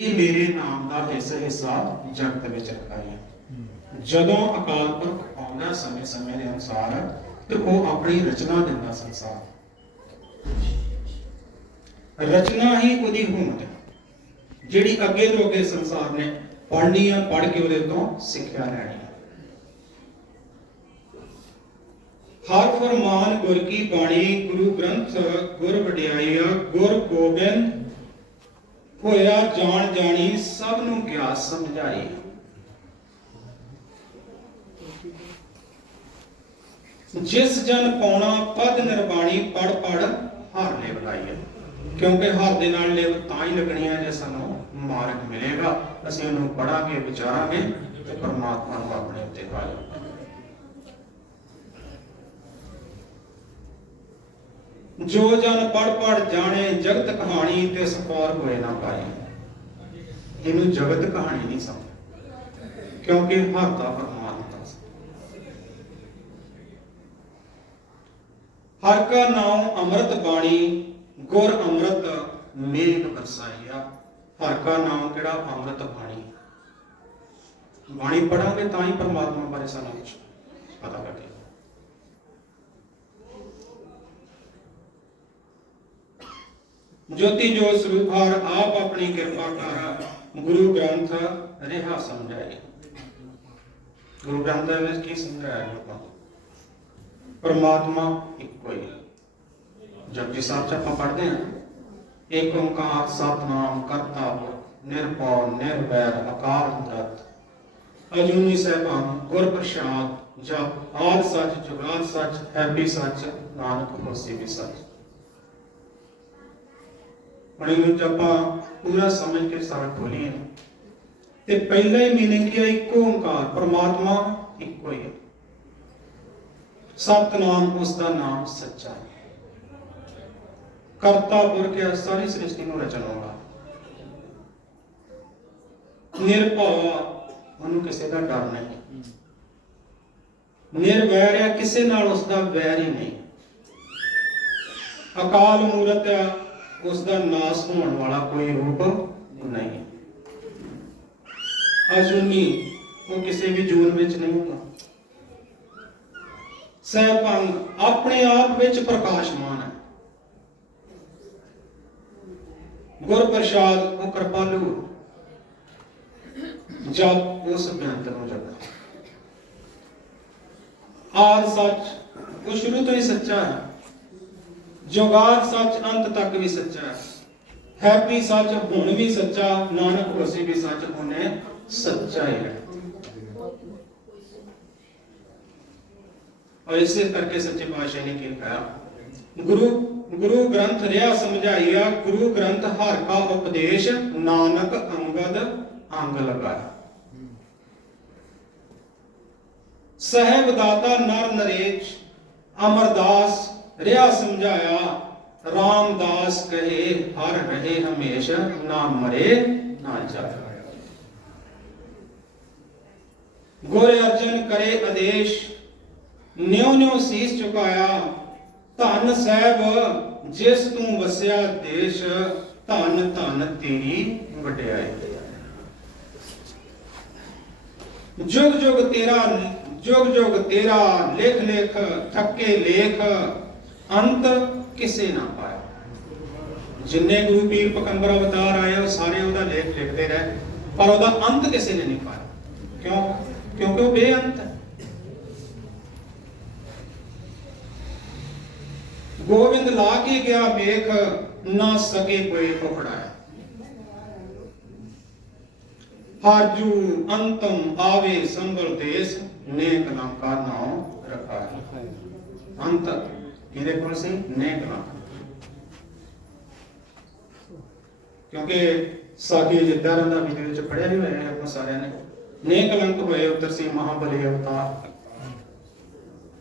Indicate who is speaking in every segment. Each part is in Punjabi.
Speaker 1: ਇਹ ਮੇਰੇ ਨਾਮ ਦਾ ਇਸ ਹਿੱਸਾ ਜਗਤ ਵਿੱਚ ਰਖਾਇਆ ਜਦੋਂ ਅਕਾਲ ਪੁਰਖ ਆਉਂਦਾ ਸਮੇਂ ਸਮੇਂ ਦੇ ਅਨੁਸਾਰ ਤੇ ਉਹ ਆਪਣੀ ਰਚਨਾ ਦਿੰਦਾ ਸੰਸਾਰ। ਰਚਨਾ ਹੀ ਉਹਦੀ ਹੋਂਦ ਜਿਹੜੀ ਅੱਗੇ ਤੋਂ ਅੱਗੇ ਸੰਸਾਰ ਨੇ ਪੜ੍ਹਨੀ ਆ, ਪੜ੍ਹ ਕੇ ਉਹਦੇ ਤੋਂ ਸਿੱਖਿਆ ਲੈਣੀ ਹਰ ਫਰਮਾਨ ਗੁਰ ਕੀ ਬਾਣੀ, ਗੁਰੂ ਗ੍ਰੰਥ ਗੁਰ ਵਡਿਆਈਆ ਗੁਰ ਗੋਬਿੰਦ ਹੋਇਆ ਜਾਣ ਜਾਣੀ ਸਭ ਨੂੰ ਗਿਆਸ ਸਮਝਾਈ। ਜਿਸ ਜਨ ਪਾਉਣਾ, ਪਦ ਨਿਰਵਾਣੀ ਪੜ ਪੜ ਹਰ ਲੈ ਬੁਲਾਈਏ। ਕਿਉਂਕਿ ਹਰ ਦੇ ਨਾਲ ਲਿਵ ਤਾਂ ਹੀ ਲੱਗਣੀ ਹੈ ਜੇ ਸਾਨੂੰ ਮਾਰਗ ਮਿਲੇਗਾ। ਅਸੀਂ ਉਹਨੂੰ ਪੜਾਂਗੇ, ਵਿਚਾਰਾਂਗੇ ਤੇ ਪਰਮਾਤਮਾ ਨੂੰ ਆਪਣੇ ਉੱਤੇ ਹਾਜ਼ਰ ਜੋ ਜਨ ਪੜ ਪੜ ਜਾਣੇ, ਜਗਤ ਕਹਾਣੀ ਤੇ ਸਪਾਰ ਹੋਏ ਨਾ ਪਾਏ। ਇਹਨੂੰ ਜਗਤ ਕਹਾਣੀ ਨਹੀਂ ਸਮਝ ਕਿਉਂਕਿ ਹਰ ਪਰਮਾਤਮਾ ਹਰ ਕਾ ਨਾਮ ਅੰਮ੍ਰਿਤ ਬਾਣੀ, ਗੁਰ ਅੰਮ੍ਰਿਤ ਮੇਘ ਬਰਸਾਈਆ ਹਰ ਕਾ ਨਾਮ ਕਿਹੜਾ? ਅੰਮ੍ਰਿਤ ਬਾਣੀ। ਬਾਣੀ ਪੜਾਂਗੇ ਤਾਂ ਹੀ ਪਰਮਾਤਮਾ ਬਾਰੇ ਸਾਨੂੰ ਕੁਝ ਪਤਾ ਲੱਗੇ। ਜੋਤੀ ਜੋ ਸਰੂਪ ਆਪ ਆਪਣੀ ਕਿਰਪਾ ਕਰ। ਗੁਰੂ ਗ੍ਰੰਥ ਰਿਹਾ ਸਮਝਾਏ ਗੁਰੂ ਗ੍ਰੰਥ ਦੇ ਕੀ ਸਮਝਾਇਆ ਲੋਕਾਂ ਨੂੰ? ਪਰਮਾਤਮਾ ਇੱਕੋ ਹੀ ਜਪਜੀ ਸਾਹਿਬ ਚ ਆਪਾਂ ਪੜ੍ਹਦੇ ਹਾਂ। ਏਕ ਓੰਕਾਰ, ਸਤਨਾਮ, ਕਰਤਾ ਪੁਰਖ ਨਿਰਭਉ, ਨਿਰਵੈਰ, ਅਕਾਲ ਮੂਰਤ ਅਜੂਨੀ ਸਹਿਬਾਨ, ਗੁਰ ਪ੍ਰਸਾਦ, ਜਪ, ਆਦ ਸੱਚ, ਜੁਗਾਦ ਸੱਚ, ਹੈ ਵੀ ਸੱਚ, ਨਾਨਕ ਹੋਸੀ ਵੀ ਸੱਚ। ਹੁਣ ਇਹਨੂੰ ਆਪਾਂ ਪੂਰਾ ਸਮਝ ਕੇ ਸਾਰਾ ਖੋਲੀਏ ਤੇ ਪਹਿਲਾ ਹੀ ਮੀਨਿੰਗ ਕੀ ਹੈ ਇੱਕੋ ਓੰਕਾਰ, ਪਰਮਾਤਮਾ ਇੱਕੋ ਹੀ ਹੈ ਸਤਨਾਮ ਉਸ ਦਾ ਨਾਮ ਸੱਚਾ ਹੈ। ਕਰਤਾ ਪੁਰਖ ਹੈ ਸਾਰੀ ਸ੍ਰਿਸ਼ਟੀ ਨੂੰ ਰਚਣ ਵਾਲਾ ਨਿਰਭਉ ਉਹਨੂੰ ਕਿਸੇ ਦਾ ਡਰ ਨਹੀਂ। ਨਿਰਵੈਰ ਹੈ ਕਿਸੇ ਨਾਲ ਉਸ ਦਾ ਵੈਰ ਹੀ ਨਹੀਂ। ਅਕਾਲ ਮੂਰਤ ਹੈ ਉਸ ਦਾ ਨਾਸ ਹੋਣ ਵਾਲਾ ਕੋਈ ਰੂਪ ਨਹੀਂ। ਅਜੂਨੀ, ਉਹ ਕਿਸੇ ਵੀ ਜੂਨ ਵਿੱਚ ਨਹੀਂ ਹੁੰਦਾ। ਸਹਿਪੰਗ ਆਪਣੇ ਆਪ ਵਿੱਚ ਪ੍ਰਕਾਸ਼ਮਾਨ ਹੈ। ਗੁਰ ਪ੍ਰਸਾਦ, ਉਹ ਕਿਰਪਾਲੂ ਜਦ ਉਸ ਬੇਅੰਤ ਨੂੰ ਜਪਦਾ ਆਦ ਸੱਚ, ਉਹ ਸ਼ੁਰੂ ਤੋਂ ਹੀ ਸੱਚਾ ਹੈ। ਜੋਗਾਦ ਸੱਚ ਅੰਤ ਤੱਕ ਵੀ ਸੱਚਾ ਹੈ। ਵੀ ਸੱਚ, ਹੁਣ ਵੀ ਸੱਚਾ, ਨਾਨਕ ਹੋਸੀ ਵੀ ਸੱਚ, ਹੋਣੇ ਸੱਚਾ ਹੈ ਔਰ ਇਸੇ ਕਰਕੇ ਸੱਚੇ ਪਾਤਸ਼ਾਹ ਨੇ ਕੀ ਗੁਰੂ ਗੁਰੂ ਗ੍ਰੰਥ ਰਿਆ ਸਮਝਾਈਆ, ਗੁਰੂ ਗ੍ਰੰਥ ਹਰ ਕਾ ਉਪਦੇਸ਼, ਨਾਨਕ ਅੰਗਦ ਅੰਗ ਲਗਾਇਆ। ਸਹਿਬ ਦਾਤਾ ਨਰ ਨਰੇਸ਼, ਅਮਰਦਾਸ ਰਿਆ ਸਮਝਾਇਆ, ਰਾਮਦਾਸ ਕਹੇ, ਹਰ ਰਹੇ ਹਮੇਸ਼, ਨਾ ਮਰੇ, ਨਾ ਜਾਏ। ਗੁਰ ਅਰਜਨ ਕਰੇ ਆਦੇਸ਼, ਨਿਉ ਨਿਉ ਸੀਸ ਝੁਕਾਇਆ ਧੰਨ ਸਾਹਿਬ, ਜਿਸ ਤੂੰ ਵਸਿਆ ਦੇਸ਼, ਧੰਨ ਧੰਨ ਤੇਰੀ ਵਡਿਆਈ। ਜੁਗ ਜੁਗ ਤੇਰਾ, ਜੁਗ ਜੁਗ ਤੇਰਾ ਲਿਖ ਲਿਖ, ਥੱਕੇ ਲੇਖ ਅੰਤ ਕਿਸੇ ਨਾ ਪਾਇਆ ਜਿੰਨੇ ਗੁਰੂ ਪੀਰ ਪਕੰਬਰ ਅਵਤਾਰ ਆਏ ਉਹ ਸਾਰੇ ਉਹਦਾ ਲੇਖ ਲਿਖਦੇ ਰਹੇ, ਪਰ ਉਹਦਾ ਅੰਤ ਕਿਸੇ ਨੇ ਨਹੀਂ ਪਾਇਆ। ਕਿਉਂ? ਕਿਉਂਕਿ ਉਹ ਬੇਅੰਤ ਹੈ। ਗੋਬਿੰਦ ਲਾ ਕੇ ਗਿਆ, ਵੇਖ ਨਾ ਸਕੇ ਕੋਈ ਪਕੜਾਇਆ ਹਾਜੂ ਅੰਤਮ ਆਵੇ ਸੰਭਲ ਦੇਸ, ਨੇਕ ਨਾ ਨਾਮ ਰਖਾ ਅੰਤ। ਕਿਹਦੇ ਕੋਲ ਸੀ? ਨੇਕ ਨਾ ਕਿਉਂਕਿ ਸਾਖੀ ਜਿੱਦਾਂ ਦਾ ਵੀਡੀਓ ਵਿੱਚ ਪੜਿਆ ਨਹੀਂ ਹੋਇਆ ਆਪਾਂ ਸਾਰਿਆਂ ਨੇ। ਨੇਕ ਕਲੰਕ ਹੋਏ ਉਤਰ ਸੀ ਮਹਾਬਲੀ ਅਵਤਾਰ।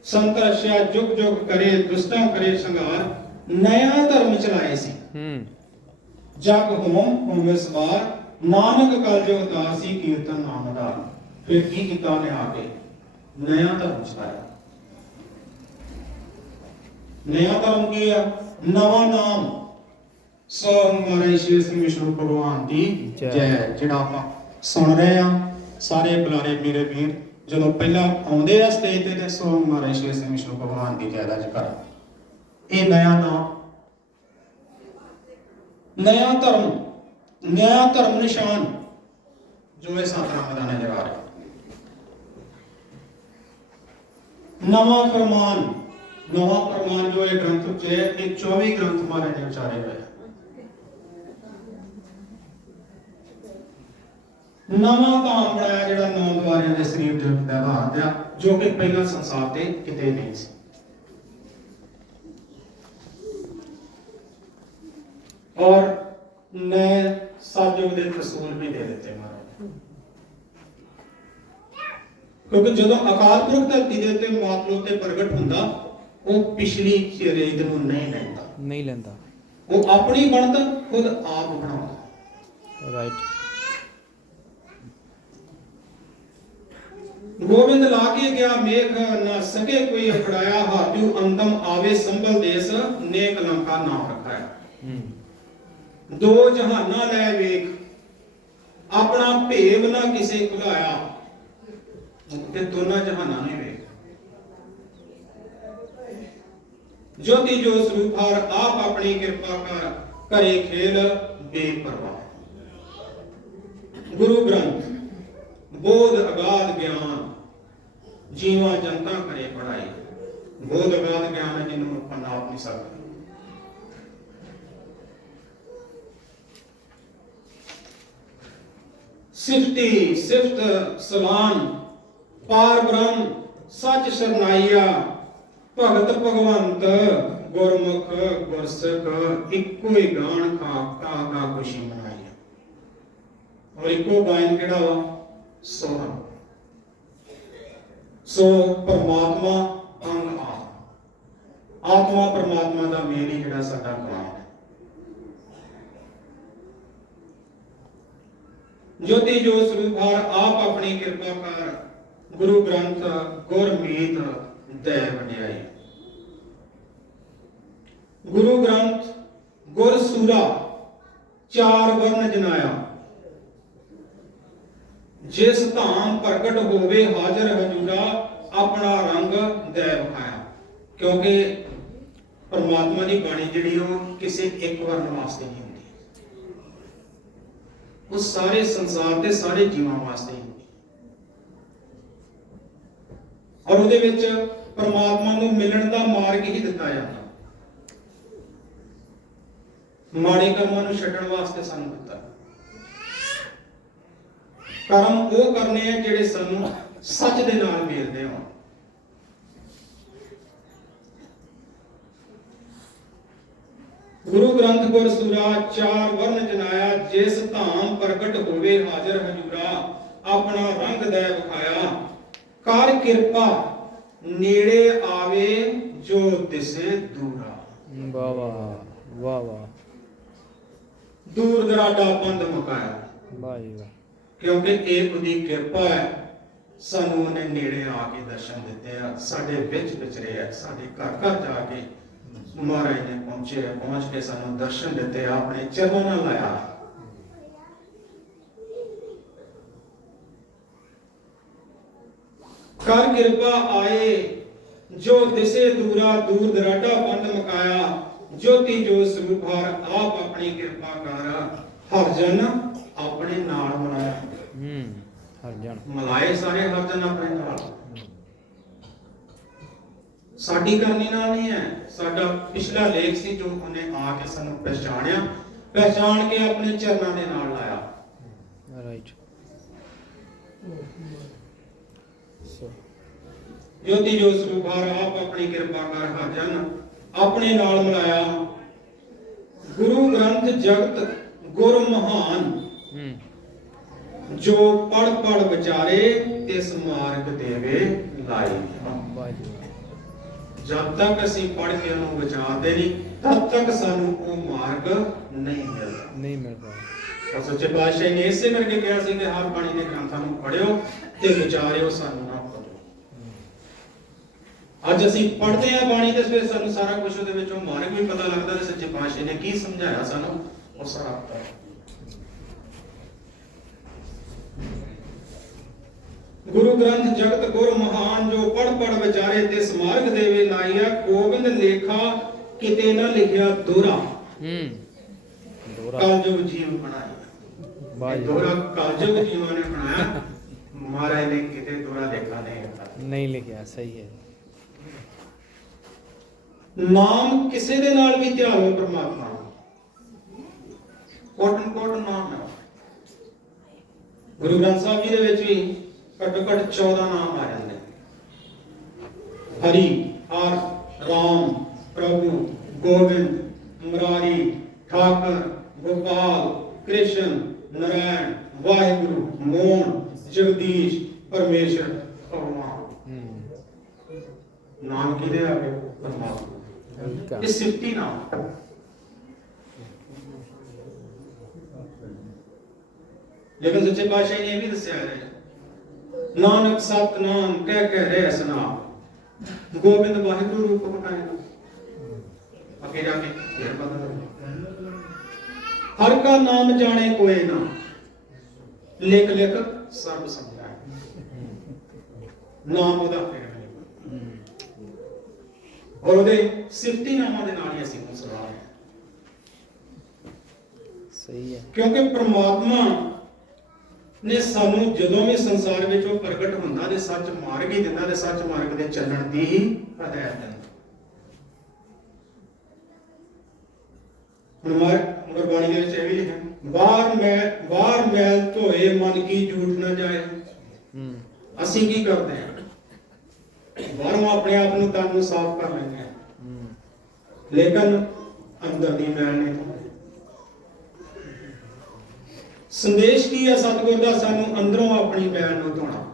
Speaker 1: ਸੰਤ ਰਸ਼ਿਆ ਜੁਗ ਜੁਗ ਕਰੇ ਦੁਸ਼ਟਾਂ ਕਰੇ ਸੰਘਾਰ ਨਇਆ ਧਰਮ ਚਲਾਏ ਸੀ।
Speaker 2: ਹੂੰ।
Speaker 1: ਜਗ ਹੋਮ ਹੋਵੇ ਸਵਾਰ ਨਾਨਕ ਕਲ ਜੋ ਉਦਾਸੀ ਕੀਰਤਨ ਨਾਮ ਦਾ ਫਿਰ ਕੀ ਕੀਤਾ ਨੇ ਆ ਕੇ? ਨਇਆ ਧਰਮ ਚਲਾਇਆ। ਧਰਮ ਕੀ ਆ? ਨਵਾਂ ਨਾਮ। ਸੋ ਮਹਾਰਾਜ ਸ਼੍ਰੀ ਸਿੰਘ ਵਿਸ਼ਨੂੰ ਭਗਵਾਨ ਦੀ
Speaker 2: ਜੈ।
Speaker 1: ਜਿਹੜਾ ਆਪਾਂ ਸੁਣ ਰਹੇ ਆ ਸਾਰੇ ਬੁਲਾਰੇ ਮੇਰੇ ਵੀਰ ਜਦੋਂ ਪਹਿਲਾਂ ਆਉਂਦੇ ਆ ਸਟੇਜ ਤੇ ਤੇ ਸੋ ਮਹਾਰਾਜ ਸ਼੍ਰੀ ਵਿਸ਼ਨੂੰ ਭਗਵਾਨ ਦੀ ਜੈ ਦਾ ਜਕਰ ਇਹ ਨਇਆ ਨਾਮ। ਨਇਆ ਧਰਮ। ਨਇਆ ਧਰਮ ਨਿਸ਼ਾਨ। ਜੋ ਇਹ ਸਾਤਨਾਮ ਦਾ ਨਜ਼ਰ ਆ ਰਿਹਾ ਨਵਾਂ ਫਰਮਾਨ। ਨਵਾਂ ਫਰਮਾਨ ਜੋ ਇਹ ਗ੍ਰੰਥ ਵਿੱਚ ਹੈ, ਇਹ 24 ਗ੍ਰੰਥ ਮਹਾਰਾਜ ਨੇ ਵਿਚਾਰੇ ਹੋਏ। ਨਵਾਂ ਧਾਮ ਬਣਾਇਆ ਜਿਹੜਾ ਨੌ ਦੁਆਰਿਆਂ ਦੇ ਸਰੀਰ ਦੇ ਵਿਵਹਾਰ ਦਿਆ ਜੋ ਕਿ ਪਹਿਲਾਂ ਸੰਸਾਰ ਤੇ ਕਿਤੇ ਨਹੀਂ ਸੀ। ਔਰ ਨए ਸਾਜੋ ਦੇ ਰਸੂਲ ਵੀ ਦੇ ਦਿੱਤੇ ਮਹਾਰਾਜ ਕਿਉਂਕਿ ਜਦੋਂ ਅਕਾਲ ਪੁਰਖ ਧਰਤੀ ਦੇ ਉੱਤੇ ਮਾਤਲੋ ਤੇ ਪ੍ਰਗਟ ਹੁੰਦਾ ਉਹ ਪਿਛਲੀ ਚਿਰੇਦ ਨੂੰ ਨਹੀਂ ਲੈਂਦਾ।
Speaker 2: ਨਹੀਂ ਲੈਂਦਾ।
Speaker 1: ਉਹ ਆਪਣੀ ਬਣਤ ਖੁਦ ਆਪ ਬਣਾਉਂਦਾ।
Speaker 2: ਰਾਈਟ
Speaker 1: ਗੋਬਿੰਦ ਲਾ ਕੇ ਗਿਆ ਮੇਘ ਨਾ ਸਕੇ ਕੋਈ ਅਖੜਾਇਆ ਹਾਜੂ ਅੰਤਮ ਆਵੇ ਸੰਭਲ ਦੇਸ ਨੇਕ ਲੰਕਾ ਨਾਮ ਰਖਾਇਆ ਦੋ ਜਹਾਨਾਂ ਲੈ ਵੇਖ ਆਪਣਾ ਭੇਵ ਨਾ ਕਿਸੇ ਭੁਲਾਇਆ ਤੇ ਦੋਨਾਂ ਜਹਾਨਾਂ ਨੂੰ ਹੀ ਵੇਖ ਜੋਤੀ ਜੋ ਸਰੂਪ ਹਰ ਆਪ ਆਪਣੀ ਕਿਰਪਾ ਕਰ ਕਰੇ ਖੇਲ ਬੇਪਰਵਾਹ। ਗੁਰੂ ਗ੍ਰੰਥ, ਬੋਧ ਅਗਾਧ ਗਿਆਨ, ਜੀਵਾ ਜਨਤਾ ਕਰੇ ਪੜਾਈ ਬੋਧ ਅਗਾਧ ਗਿਆਨ ਹੈ ਜਿਹਨੂੰ ਆਪਾਂ ਨਾਪ ਨਹੀਂ ਸਕਦੇ। ਸਿਫਤੀ, ਸਿਫਤ ਸਲਾਮ ਪਾਰ ਬ੍ਰਹਮ, ਸੱਚ ਸਰਨਾਈਆ ਭਗਤ ਭਗਵੰਤ ਗੁਰਮੁਖ ਗੁਰਸਿੱਖ, ਇੱਕੋ ਹੀ ਗਾਣ ਖਾਕਾ ਕਾ ਖੁਸ਼ੀ ਮਨਾਈਆ ਔਰ ਇੱਕੋ ਗਾਇਨ ਕਿਹੜਾ ਵਾ? ਸੋਹਣ। ਸੋ ਪਰਮਾਤਮਾ ਅੰਗ ਆ ਆਤਮਾ ਪਰਮਾਤਮਾ ਦਾ ਮੇਲ ਹੀ ਜਿਹੜਾ ਸਾਡਾ ਕਲਾਮ ਹੈ। ਜੋਤੀ ਜੋ ਸਰੂਪਾਰ ਆਪ ਆਪਣੀ ਕਿਰਪਾ ਕਰ ਗੁਰੂ ਗ੍ਰੰਥ ਗੁਰਮੀਤ ਦੈ ਵਡਿਆਈ। ਗੁਰੂ ਗ੍ਰੰਥ, ਗੁਰ ਸੂਰਾ ਚਾਰ ਵਰਨ ਜਨਾਇਆ। ਜਿਸ ਧਾਮ ਪ੍ਰਗਟ ਹੋਵੇ ਹਾਜ਼ਰ ਹਜੂਰਾ ਆਪਣਾ ਰੰਗ ਦੈ ਵਿਖਾਇਆ। ਕਿਉਂਕਿ ਪਰਮਾਤਮਾ ਦੀ ਬਾਣੀ ਜਿਹੜੀ ਉਹ ਕਿਸੇ ਇੱਕ ਵਰਨ ਵਾਸਤੇ ਨਹੀਂ ਹੁੰਦੀ। ਉਹ ਸਾਰੇ ਸੰਸਾਰ ਦੇ ਸਾਰੇ ਜੀਵਾਂ ਵਾਸਤੇ ਹੁੰਦੀ। ਔਰ ਉਹਦੇ ਵਿੱਚ ਪਰਮਾਤਮਾ ਨੂੰ ਮਿਲਣ ਦਾ ਮਾਰਗ ਹੀ ਦਿੱਤਾ ਜਾਂਦਾ। ਮਾੜੇ ਕਰਮਾਂ ਨੂੰ ਛੱਡਣ ਵਾਸਤੇ ਸਾਨੂੰ ਦਿੱਤਾ। ਕਰਮ ਉਹ ਕਰਨੇ ਆ ਜਿਹੜੇ ਸਾਨੂੰ ਸੱਚ ਦੇ ਨਾਲ ਮੇਲਦੇ ਹੋਣ। ਗੁਰੂ ਗ੍ਰੰਥ ਗੁਰ ਸੂਰਾ ਚਾਰ ਵਰਨ ਜਨਾਇਆ ਜਿਸ ਧਾਮ ਪ੍ਰਗਟ ਹੋਵੇ ਹਾਜ਼ਰ ਹਜੂਰਾ, ਆਪਣਾ ਰੰਗ ਦੇ ਵਿਖਾਇਆ, ਕਰ ਕਿਰਪਾ ਨੇੜੇ ਆਵੇ ਜੋ ਦਿਸੇ ਦੂਰਾ।
Speaker 2: ਵਾਹ ਵਾਹ ਵਾਹ ਵਾਹ।
Speaker 1: ਦੂਰ ਦਰਾਡਾ ਬੰਦ ਮੁਕਾਇਆ।
Speaker 2: ਵਾਹ ਵਾਹ।
Speaker 1: ਕਿਉਂਕਿ ਇਹ ਉਹਦੀ ਕਿਰਪਾ ਹੈ ਸਾਨੂੰ ਉਹਨੇ ਨੇੜੇ ਆ ਕੇ ਦਰਸ਼ਨ ਦਿੱਤੇ ਆ। ਸਾਡੇ ਵਿੱਚ ਵਿਚਰੇ ਆ ਸਾਡੇ ਘਰ ਘਰ ਜਾ ਕੇ ਮਹਾਰਾਜ ਨੇ ਪਹੁੰਚੇ ਪਹੁੰਚ ਕੇ ਸਾਨੂੰ ਦਰਸ਼ਨ ਦਿੱਤੇ ਆ ਆਪਣੇ ਚਰਨਾਂ ਨਾਲ ਲਾਇਆ ਕਰ ਕਿਰਪਾ ਆਏ ਜੋ ਦਿਸੇ ਦੂਰਾ ਦੂਰ ਦਰਾਡਾ ਬੰਦ ਮਕਾਇਆ ਜੋਤੀ ਜੋ ਸਰੂਪ ਹਰ ਆਪ ਆਪਣੀ ਕਿਰਪਾ ਕਰ। ਹਰ ਜਨ ਆਪਣੇ ਨਾਲ ਮਨਾਇਆ।
Speaker 2: ਹੂੰ ਹਰ ਜਣ
Speaker 1: ਮਲਾਏ ਸਾਰੇ ਹਰ ਜਨ ਆਪਣੇ ਨਾਲ। ਸਾਡੀ ਕਰਨੀ ਨਾਲ ਨਹੀਂ ਹੈ। ਸਾਡਾ ਪਿਛਲਾ ਲੇਖ ਸੀ ਜੋ ਉਹਨੇ ਆ ਕੇ ਸਾਨੂੰ ਪਛਾਣਿਆ ਪਛਾਣ ਕੇ ਆਪਣੇ ਚਰਨਾਂ ਦੇ ਨਾਲ ਲਾਇਆ।
Speaker 2: ਰਾਈਟ ਸੋ
Speaker 1: ਜੋਤੀ ਜੋ ਸਰੂਪਾਰ ਆਪ ਆਪਣੀ ਕਿਰਪਾ ਕਰ ਹਰ ਜਨ ਆਪਣੇ ਨਾਲ ਮਿਲਾਇਆ ਗੁਰੂ ਗ੍ਰੰਥ ਜਗਤ ਗੁਰ ਮਹਾਨ ਜੋ ਪੜ ਪੜ ਵਿਚਾਰੇ ਤਿਸ ਮਾਰਗ ਦੇਵੇ ਲਾਈ ਜਦ ਤੱਕ ਅਸੀਂ ਪੜ ਕੇ ਉਹਨੂੰ ਵਿਚਾਰਦੇ ਨਹੀਂ ਤਦ ਤੱਕ ਸਾਨੂੰ ਉਹ ਮਾਰਗ ਨਹੀਂ ਮਿਲਦਾ।
Speaker 2: ਨਹੀਂ ਮਿਲ ਰਿਹਾ
Speaker 1: ਤਾਂ ਸੱਚੇ ਪਾਤਸ਼ਾਹ ਨੇ ਇਸੇ ਕਰਕੇ ਕਿਹਾ ਸੀ ਕਿ ਹਰ ਬਾਣੀ ਦੇ ਗ੍ਰੰਥਾਂ ਨੂੰ ਪੜਿਓ ਤੇ ਵਿਚਾਰਿਓ ਸਾਨੂੰ ਨਾ ਪੜੋ ਅੱਜ ਅਸੀਂ ਪੜ੍ਹਦੇ ਹਾਂ ਬਾਣੀ ਤੇ ਫਿਰ ਸਾਨੂੰ ਸਾਰਾ ਕੁਝ ਉਹਦੇ ਵਿੱਚੋਂ ਮਾਰਗ ਵੀ ਪਤਾ ਲੱਗਦਾ ਤੇ ਸੱਚੇ ਪਾਤਸ਼ਾਹ ਨੇ ਕੀ ਸਮਝਾਇਆ ਸਾਨੂੰ ਉਹ ਸਾਰਾ ਪਤਾ ਗੁਰੂ ਗ੍ਰੰਥ ਜਗਤ ਗੁਰ ਮਹਾਨ ਜੋ ਪੜ ਪੜ ਵਿਚਾਰੇ ਤੇ ਸਮਾਰਗ ਦੇਵੇ ਲਾਇਆ ਗੋਬਿੰਦ ਲੇਖਾ ਕਿਤੇ ਨਾ ਲਿਖਿਆ ਦੋਰਾ।
Speaker 2: ਹੂੰ। ਦੋਰਾ
Speaker 1: ਕਲਯੁਗ ਜੀਵ ਬਣਾਇਆ।
Speaker 2: ਵਾਹ
Speaker 1: ਦੋਰਾ ਕਲਯੁਗ ਜੀਵਾਂ ਨੇ ਬਣਾਇਆ। ਮਹਾਰਾਜ ਨੇ ਕਿਤੇ ਦੋਰਾ ਲੇਖਾ ਨਹੀਂ
Speaker 2: ਨਹੀਂ ਲਿਖਿਆ ਸਹੀ ਹੈ।
Speaker 1: ਨਾਮ ਕਿਸੇ ਦੇ ਨਾਲ ਵੀ ਧਿਆਨ ਹੋਵੇ ਪ੍ਰਮਾਤਮਾ ਕੋਟਨ ਕੋਟਨ ਨਾਮ ਹੈ। ਗੁਰੂ ਗ੍ਰੰਥ ਸਾਹਿਬ ਜੀ ਦੇ ਵਿੱਚ ਵੀ ਘੱਟੋ ਘੱਟ 14 ਨਾਮ ਆ ਜਾਂਦੇ ਹਰੀ ਹਰ ਰਾਮ ਪ੍ਰਭੂ ਗੋਬਿੰਦ ਮੁਰਾਰੀ ਠਾਕਰ ਗੋਪਾਲ ਕ੍ਰਿਸ਼ਨ ਨਰਾਇਣ ਵਾਹਿਗੁਰੂ ਮੋਹਨ ਜਗਦੀਸ਼ ਪਰਮੇਸ਼ਰ
Speaker 2: ਹੂੰ।
Speaker 1: ਨਾਮ ਕਿਹਦੇ ਆ ਗਏ ਪਰਮਾਤਮਾ। ਇਹ ਸਿਫਤੀ ਨਾਮ। ਲੇਕਿਨ ਸੱਚੇ ਪਾਤਸ਼ਾਹ ਨੇ ਇਹ ਵੀ ਦੱਸਿਆ ਹੈ। ਨਾਨਕ ਸਤਨਾਮ ਕਹਿ ਕਹਿ ਰਹਿ ਸਨਾਮ। ਗੋਬਿੰਦ ਵਾਹਿਗੁਰੂ ਰੂਪ ਬਟਾਇਆ ਅੱਗੇ ਜਾ ਕੇ ਫਿਰ ਪਤਾ ਲੱਗਦਾ ਹਰ ਕਾ ਨਾਮ ਜਾਣੇ ਕੋਏ ਨਾ। ਲਿਖ ਲਿਖ। ਸਰਬ ਸਮਝਾਏ ਨਾਮ ਉਹਦਾ ਔਰ ਉਹਦੇ ਸਿਫਤੀ ਨਾਮਾਂ ਦੇ ਨਾਲ ਹੀ ਅਸੀਂ ਮੁਸਲਮਾਨ ਹਾਂ।
Speaker 2: ਸਹੀ ਹੈ।
Speaker 1: ਕਿਉਂਕਿ ਪ੍ਰਮਾਤਮਾ ਨੇ ਸਾਨੂੰ ਜਦੋਂ ਵੀ ਸੰਸਾਰ ਵਿੱਚ ਉਹ ਪ੍ਰਗਟ ਹੁੰਦਾ ਤੇ ਸੱਚ ਮਾਰਗ ਹੀ ਦਿੰਦਾ ਤੇ ਸੱਚ ਮਾਰਗ ਦੇ ਚੱਲਣ ਦੀ ਹੀ ਹਦਾਇਤ ਦਿੰਦਾ। ਹੁਣ ਮਾਰ ਗੁਰਬਾਣੀ ਦੇ ਵਿੱਚ ਇਹ ਵੀ ਲਿਖਿਆ ਬਾਹਰ ਮੈਂ ਬਾਹਰ ਮੈਲ ਧੋਏ ਮਨ ਕੀ ਝੂਠ ਨਾ ਜਾਏ। ਅਸੀਂ ਕੀ ਕਰਦੇ ਹਾਂ? ਬਾਹਰੋਂ ਆਪਣੇ ਆਪ ਨੂੰ ਤਨ ਨੂੰ ਸਾਫ਼ ਕਰ ਲੈਂਦੇ ਹਾਂ। ਲੇਕਿਨ ਅੰਦਰ ਦੀ ਮੈਲ ਨਹੀਂ ਸੰਦੇਸ਼ ਕੀ ਹੈ ਸਤਿਗੁਰ ਦਾ? ਸਾਨੂੰ ਅੰਦਰੋਂ ਆਪਣੀ ਮੈਲ ਨੂੰ ਧੋਣਾ।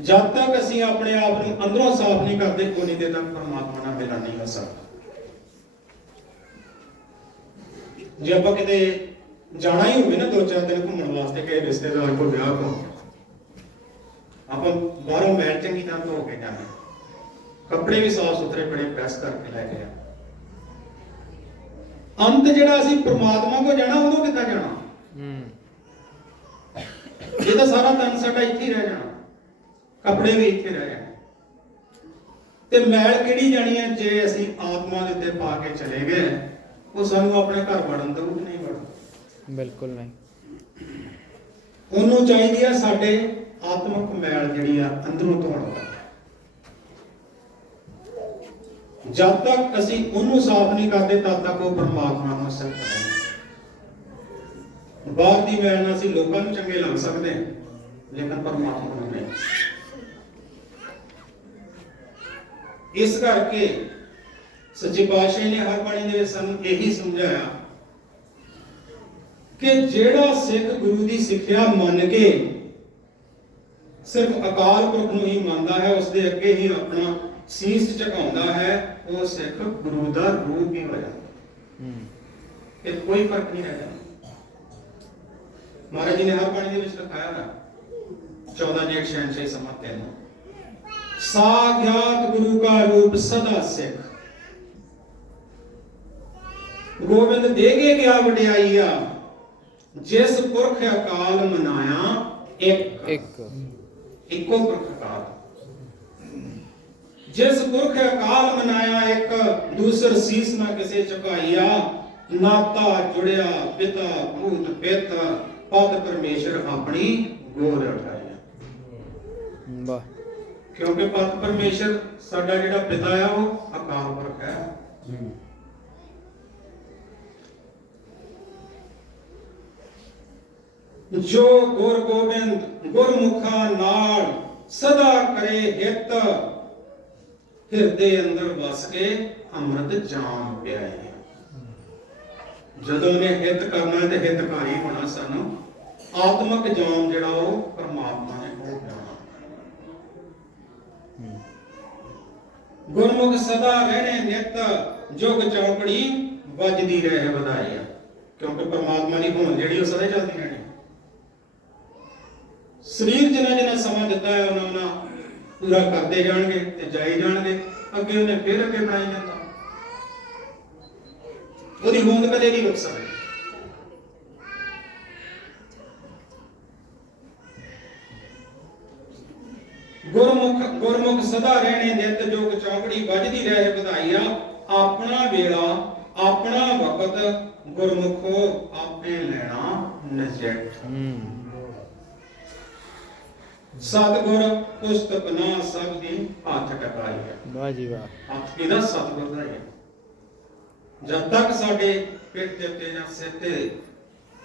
Speaker 1: ਜਦ ਤੱਕ ਅਸੀਂ ਆਪਣੇ ਆਪ ਨੂੰ ਅੰਦਰੋਂ ਸਾਫ਼ ਨਹੀਂ ਕਰਦੇ, ਕੋਈ ਨਹੀਂ ਤੱਕ ਪਰਮਾਤਮਾ ਨਾਲ ਮਿਲਣ ਨਹੀਂ ਹੋ ਸਕਦਾ। ਜੇ ਆਪਾਂ ਕਿਤੇ ਜਾਣਾ ਹੀ ਹੋਵੇ ਨਾ ਦੋ ਚਾਰ ਦਿਨ ਘੁੰਮਣ ਵਾਸਤੇ ਕਿਸੇ ਰਿਸ਼ਤੇਦਾਰ ਕੋਲ ਵਿਆਹ ਕੋ ਆਪਾਂ ਬਾਹਰੋਂ ਮੈਲ ਚੰਗੀ ਤਰ੍ਹਾਂ ਧੋ ਕੇ ਜਾਣਾ। ਕੱਪੜੇ ਵੀ ਸਾਫ਼ ਸੁਥਰੇ ਬੜੇ ਪ੍ਰੈਸ ਕਰਕੇ ਲੈ ਕੇ ਆ। ਅੰਤ ਜਿਹੜਾ ਅਸੀਂ ਪ੍ਰਮਾਤਮਾ ਕੋ ਜਾਣਾ ਉਦੋਂ ਕਿੱਦਾਂ ਜਾਣਾ?
Speaker 2: ਹੂੰ।
Speaker 1: ਇਹ ਤਾਂ ਸਾਰਾ ਤਨ ਸਾਡਾ ਇੱਥੇ ਹੀ ਰਹਿ ਜਾਣਾ। ਕੱਪੜੇ ਵੀ ਇੱਥੇ ਰਹਿ ਜਾਣੇ। ਤੇ ਮੈਲ ਕਿਹੜੀ ਜਾਣੀ ਹੈ? ਜੇ ਅਸੀਂ ਆਤਮਾ ਦੇ ਉੱਤੇ ਪਾ ਕੇ ਚਲੇ ਗਏ ਉਹ ਸਾਨੂੰ ਆਪਣੇ ਘਰ ਵੜਨ ਦਊ ਨਹੀਂ
Speaker 2: ਬਿਲਕੁਲ ਨਹੀਂ।
Speaker 1: ਉਹਨੂੰ ਚਾਹੀਦੀ ਆ ਸਾਡੇ ਆਤਮਿਕ ਮੈਲ ਜਿਹੜੀ ਆ ਅੰਦਰੋਂ ਧੋਣ ਜਦ ਤੱਕ ਅਸੀਂ ਉਹਨੂੰ ਸਾਫ਼ ਨਹੀਂ ਕਰਦੇ, ਤਦ ਤੱਕ ਉਹ ਪਰਮਾਤਮਾ ਨੂੰ ਸਿੱਖ ਨਹੀਂ ਬਾਹਰ ਦੀ ਮੈਲ ਨਾਲ ਅਸੀਂ ਲੋਕਾਂ ਨੂੰ ਚੰਗੇ ਲੱਗ ਸਕਦੇ ਹਾਂ, ਲੇਕਿਨ ਪਰਮਾਤਮਾ ਨੂੰ ਨਹੀਂ। ਇਸ ਕਰਕੇ ਸੱਚੇ ਪਾਤਸ਼ਾਹ ਨੇ ਹਰ ਬਾਣੀ ਦੇ ਸਾਨੂੰ ਇਹੀ ਸਮਝਾਇਆ ਕਿ ਜਿਹੜਾ ਸਿੱਖ ਗੁਰੂ ਦੀ ਸਿੱਖਿਆ ਮੰਨ ਕੇ ਸਿਰਫ ਅਕਾਲ ਪੁਰਖ ਨੂੰ ਹੀ ਮੰਨਦਾ ਹੈ ਉਸ ਦੇ ਅੱਗੇ ਹੀ ਆਪਣਾ ਸੀਸ ਝੁਕਾਉਂਦਾ ਹੈ, ਉਹ ਸਿੱਖ ਗੁਰੂ ਦਾ ਰੂਪ ਹੀ ਹੋ ਇਹ ਕੋਈ ਫ਼ਰਕ ਨਹੀਂ ਰਹਿ ਮਹਾਰਾਜ ਜੀ ਨੇ ਹਰ ਬਾਣੀ ਦੇ ਵਿੱਚ ਲਿਖਾਇਆ ਨਾ 14 ਜੇਠ ਸ਼ਹਿਨਸ਼ਾਹੀ ਸਮਾਂ ਤਿੰਨ। ਸਾਖਿਆਤ ਗੁਰੂ ਕਾ ਰੂਪ ਸਦਾ ਸਿੱਖ। ਗੋਬਿੰਦ ਦੇਗੇ ਗਿਆ ਵਡਿਆਈਆ ਜਿਸ ਪੁਰਖ ਅਕਾਲ ਮਨਾਇਆ ਇੱਕ।
Speaker 2: ਇੱਕ।
Speaker 1: ਇੱਕੋ ਪੁਰਖ ਅਕਾਲ। ਜਿਸ ਪੁਰਖ ਅਕਾਲ ਮਨਾਇਆ ਇੱਕ। ਦੂਸਰ ਸੀਸ ਨਾ ਕਿਸੇ ਝੁਕਾਈਆ ਨਾਤਾ ਜੁੜਿਆ ਪਿਤਾ ਭੂਤ ਪਿਤ ਪਦ ਪਰਮੇਸ਼ਰ ਆਪਣੀ ਗੋਦ ਉਠਾਇਆ।
Speaker 2: ਵਾਹ।
Speaker 1: ਕਿਉਂਕਿ ਪਦ ਪਰਮੇਸ਼ਰ ਸਾਡਾ ਜਿਹੜਾ ਪਿਤਾ ਆ ਉਹ ਅਕਾਲ ਪੁਰਖ ਹੈ। ਜੋ ਗੁਰ ਗੋਬਿੰਦ ਗੁਰਮੁਖਾ ਨਾਲ ਸਦਾ ਕਰੇ ਹਿਤ, ਹਿਰਦੇ ਅੰਦਰ ਵਸ ਕੇ ਅੰਮ੍ਰਿਤ ਜਾਮ ਪਿਆਏ ਜਦੋਂ ਨੇ ਹਿਤ ਕਰਨਾ ਤੇ ਹਿਤਕਾਰੀ ਹੋਣਾ ਸਾਨੂੰ, ਆਤਮਿਕ ਜਾਮ ਜਿਹੜਾ ਉਹ ਪਰਮਾਤਮਾ ਨੇ ਉਹ ਪਿਆਉਣਾ। ਗੁਰਮੁਖ ਸਦਾ ਰਹਿਣੇ ਨਿਤ, ਜੁਗ ਚੌਕੜੀ ਵੱਜਦੀ ਰਹੇ ਵਧਾਈਆ ਕਿਉਂਕਿ ਪਰਮਾਤਮਾ ਦੀ ਹੋਣ ਜਿਹੜੀ ਉਹ ਸਦਾ ਹੀ ਚੱਲਦੀ ਰਹਿਣੀ। ਸਰੀਰ ਜਿੰਨਾ ਜਿੰਨਾ ਸਮਾਂ ਦਿੱਤਾ ਹੈ, ਉਹਨਾਂ ਉਹਨਾਂ ਪੂਰਾ ਕਰਦੇ ਜਾਣਗੇ ਤੇ ਜਾਈ ਜਾਣਗੇ। ਅੱਗੇ ਉਹਨੇ ਫਿਰ ਅੱਗੇ ਬਣਾਈ ਜਾਂਦਾ। ਉਹਦੀ ਹੋਂਦ ਕਦੇ ਨਹੀਂ ਰੁਕ ਸਕਦੀ। ਗੁਰਮੁਖ ਗੁਰਮੁਖ ਸਦਾ ਰਹਿਣੇ ਨਿਤ ਜੋਗ ਚੌਕੜੀ ਵੱਜਦੀ ਰਹੇ ਵਧਾਈਆ। ਆਪਣਾ ਵੇਲਾ, ਆਪਣਾ ਵਕਤ ਗੁਰਮੁਖੋ ਆਪੇ ਲੈਣਾ ਨਜਟ
Speaker 2: ਹੂੰ।
Speaker 1: ਸਤਿਗੁਰ ਪੁਸਤਪਨਾ ਸਭ ਦੀ ਹੱਥ ਟਕਾਈ ਹੈ।
Speaker 2: ਵਾਹ ਜੀ ਵਾਹ।
Speaker 1: ਹੱਥ ਇਹਦਾ ਸਤਿਗੁਰ ਦਾ ਹੀ? ਜਦ ਤੱਕ ਸਾਡੇ ਪਿੱਠ ਦੇ ਉੱਤੇ ਜਾਂ ਸਿਰ ਤੇ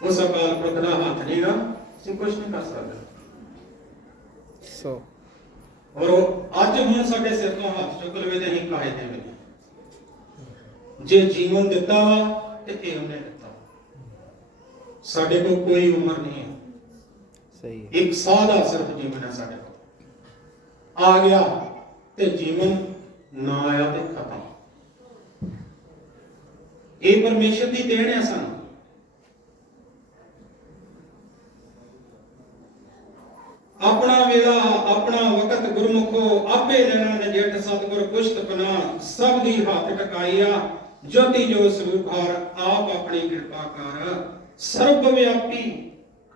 Speaker 1: ਉਸ ਅਕਾਲ ਪੁਰਖ ਦਾ ਹੱਥ ਨਹੀਂਗਾ ਅਸੀਂ ਕੁਝ ਨਹੀਂ ਕਰ ਸਕਦੇ।
Speaker 2: ਸੋ।
Speaker 1: ਔਰ ਅੱਜ ਹੁਣ ਸਾਡੇ ਸਿਰ ਤੋਂ ਹੱਥ ਚੁੱਕ ਲਵੇ ਤੇ ਅਸੀਂ ਕਾਹੇ ਦੇ ਵਿੱਚ ਜੇ ਜੀਵਨ ਦਿੱਤਾ ਵਾ ਤੇ ਇਹ ਉਹਨੇ ਦਿੱਤਾ। ਸਾਡੇ ਕੋਲ ਕੋਈ ਉਮਰ ਨਹੀਂ ਹੈ।
Speaker 2: ਸਹੀ ਹੈ।
Speaker 1: ਇੱਕ ਸਾਹ ਦਾ ਸਿਰਫ ਜੀਵਨ ਹੈ ਸਾਡੇ ਕੋਲ। ਆ ਗਿਆ ਤੇ ਜੀਵਨ ਨਾ ਆਇਆ ਤੇ ਖਤਮ। ਇਹ ਪਰਮੇਸ਼ਰ ਦੀ ਦੇਣ ਹੈ ਸਾਨੂੰ। ਆਪਣਾ ਵੇਲਾ, ਆਪਣਾ ਵਕਤ ਗੁਰਮੁਖੋ, ਆਪੇ ਲੈਣਾ ਨਜਟ ਸਤਿਗੁਰ ਪੁਸ਼ਤ ਪਨਾ, ਸਭ ਦੀ ਹੱਥ ਟਕਾਈਆ ਜੋਤੀ ਜੋ ਸਰੂਪ ਹਰ ਆਪ ਆਪਣੀ ਕਿਰਪਾ ਕਰ। ਸਰਬ ਵਿਆਪੀ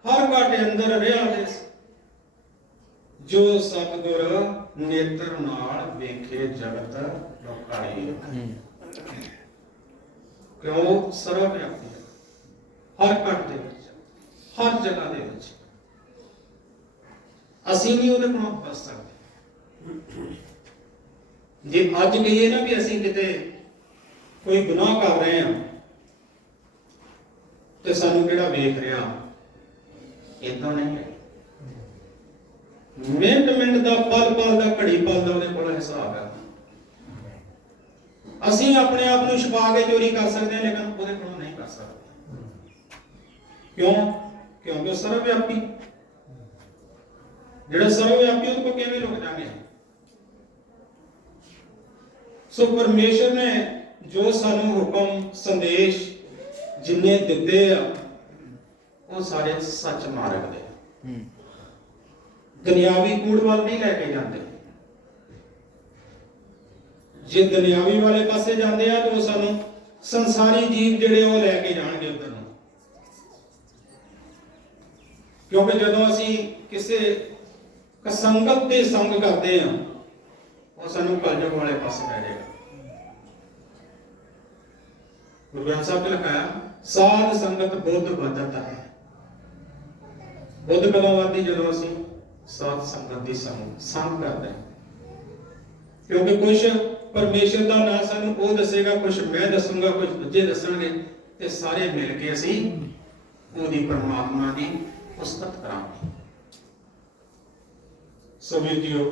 Speaker 1: ਹਰ ਘਾਟੇ ਅੰਦਰ ਰਿਹਾ ਦੇ ਜੋ ਸਤਿਗੁਰ ਨੇਤਰ ਨਾਲ ਵੇਖੇ ਜਗਤ ਲੋਕਾਈ ਕਿਉਂ? ਸਰਵ ਵਿਆਪੀ ਹੈ। ਹਰ ਘਟ ਦੇ ਵਿੱਚ, ਹਰ ਜਗ੍ਹਾ ਦੇ ਵਿੱਚ। ਅਸੀਂ ਨਹੀਂ ਉਹਦੇ ਕੋਲੋਂ ਬਚ ਸਕਦੇ। ਜੇ ਅੱਜ ਕਹੀਏ ਨਾ ਵੀ ਅਸੀਂ ਕਿਤੇ ਕੋਈ ਗੁਨਾਹ ਕਰ ਰਹੇ ਹਾਂ, ਤੇ ਸਾਨੂੰ ਕਿਹੜਾ ਵੇਖ ਰਿਹਾ? ਇਦਾਂ ਨਹੀਂ ਹੈ। ਮਿੰਟ ਮਿੰਟ ਦਾ ਪਲ ਪਲ ਦਾ ਘੜੀ ਪਲ ਦਾ ਉਹਦੇ ਕੋਲ ਹਿਸਾਬ ਹੈ। ਅਸੀਂ ਆਪਣੇ ਆਪ ਨੂੰ ਛੁਪਾ ਕੇ ਚੋਰੀ ਕਰ ਸਕਦੇ ਹਾਂ, ਲੇਕਿਨ ਉਹਦੇ ਕੋਲੋਂ ਨਹੀਂ ਕਰ ਸਕਦੇ। ਕਿਉਂ? ਕਿਉਂਕਿ ਉਹ ਸਰਵਵਿਆਪੀ। ਜਿਹੜਾ ਸਰਵਵਿਆਪੀ, ਉਹਦੇ ਕੋਲ ਕਿਵੇਂ ਰੁਕ ਜਾਗੇ ਸੋ ਪਰਮੇਸ਼ਰ ਨੇ ਜੋ ਸਾਨੂੰ ਹੁਕਮ, ਸੰਦੇਸ਼ ਜਿੰਨੇ ਦਿੱਤੇ ਆ ਉਹ ਸਾਰੇ ਸੱਚ ਮਾਰਗ ਦੇ।
Speaker 2: ਹੂੰ।
Speaker 1: ਦੁਨਿਆਵੀ ਕੂੜ ਵੱਲ ਨਹੀਂ ਲੈ ਕੇ ਜਾਂਦੇ। ਜੇ ਦੁਨਿਆਵੀ ਵਾਲੇ ਪਾਸੇ ਜਾਂਦੇ ਆ ਤਾਂ ਉਹ ਸਾਨੂੰ ਸੰਸਾਰੀ ਜੀਵ ਜਿਹੜੇ ਉਹ ਲੈ ਕੇ ਜਾਣਗੇ ਉਧਰ ਨੂੰ। ਕਿਉਂਕਿ ਜਦੋਂ ਅਸੀਂ ਕਿਸੇ ਕਸੰਗਤ ਦੇ ਸੰਗ ਕਰਦੇ ਆ ਉਹ ਸਾਨੂੰ ਕਲਯੁਗ ਵਾਲੇ ਪਾਸੇ ਲੈ ਜਾਏਗਾ। ਗੁਰੂ ਗ੍ਰੰਥ ਸਾਹਿਬ ਨੇ ਲਿਖਿਆ ਸਾਧ ਸੰਗਤ ਬੁੱਧ ਬਦਤ ਹੈ। ਬੁੱਧ ਕਦੋਂ ਵੱਧਦੀ ਜਦੋਂ ਅਸੀਂ ਸਾਧ ਸੰਗਤ ਦੀ ਸੰਗ ਸੰਗ ਕਰਦੇ ਹਾਂ। ਕਿਉਂਕਿ ਕੁਝ ਪਰਮੇਸ਼ਰ ਦਾ ਨਾਂ ਸਾਨੂੰ ਉਹ ਦੱਸੇਗਾ ਕੁਝ ਮੈਂ ਦੱਸੂਗਾ ਕੁਝ ਦੂਜੇ ਦੱਸਣਗੇ, ਤੇ ਸਾਰੇ ਮਿਲ ਕੇ ਅਸੀਂ ਉਹਦੀ ਪਰਮਾਤਮਾ ਦੀ ਉਸਤਤ ਕਰਾਂਗੇ। ਸੋ ਵੀਰ ਜੀਓ,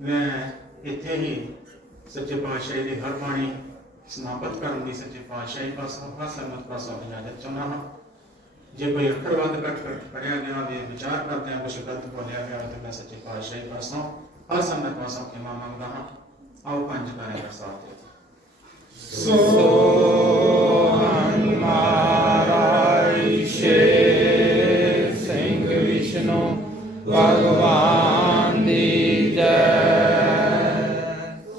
Speaker 1: ਮੈਂ ਇੱਥੇ ਹੀ ਸੱਚੇ ਪਾਤਸ਼ਾਹ ਦੀ ਹਰ ਬਾਣੀ ਸਮਾਪਤ ਕਰਨ ਦੀ ਸੱਚੇ ਪਾਤਸ਼ਾਹੀ ਪਾਸੋਂ, ਹਰ ਸਰਮਤ ਪਾਸੋਂ ਇਜਾਜ਼ਤ ਚਾਹੁੰਦਾ ਹਾਂ। ਜੇ ਕੋਈ ਅੱਖਰ ਵੱਧ ਘੱਟ ਕਰ- ਕਰਿਆ ਗਿਆ ਵਿਚਾਰ ਕਰਦੇ ਹਾਂ, ਕੁਛ ਗਲਤ ਬੋਲਿਆ ਗਿਆ, ਤੇ ਮੈਂ ਸੱਚੇ ਪਾਤਸ਼ਾਹੀ ਪਾਸੋਂ ਹਰ ਸੰਗਤ ਪਾਸੋਂ ਖਿਮਾ ਮੰਗਦਾ ਹਾਂ। ਆਓ ਪੰਜ ਕਾਰੇ ਦਾ ਸਾਥ ਦਿਓ। ਸੋ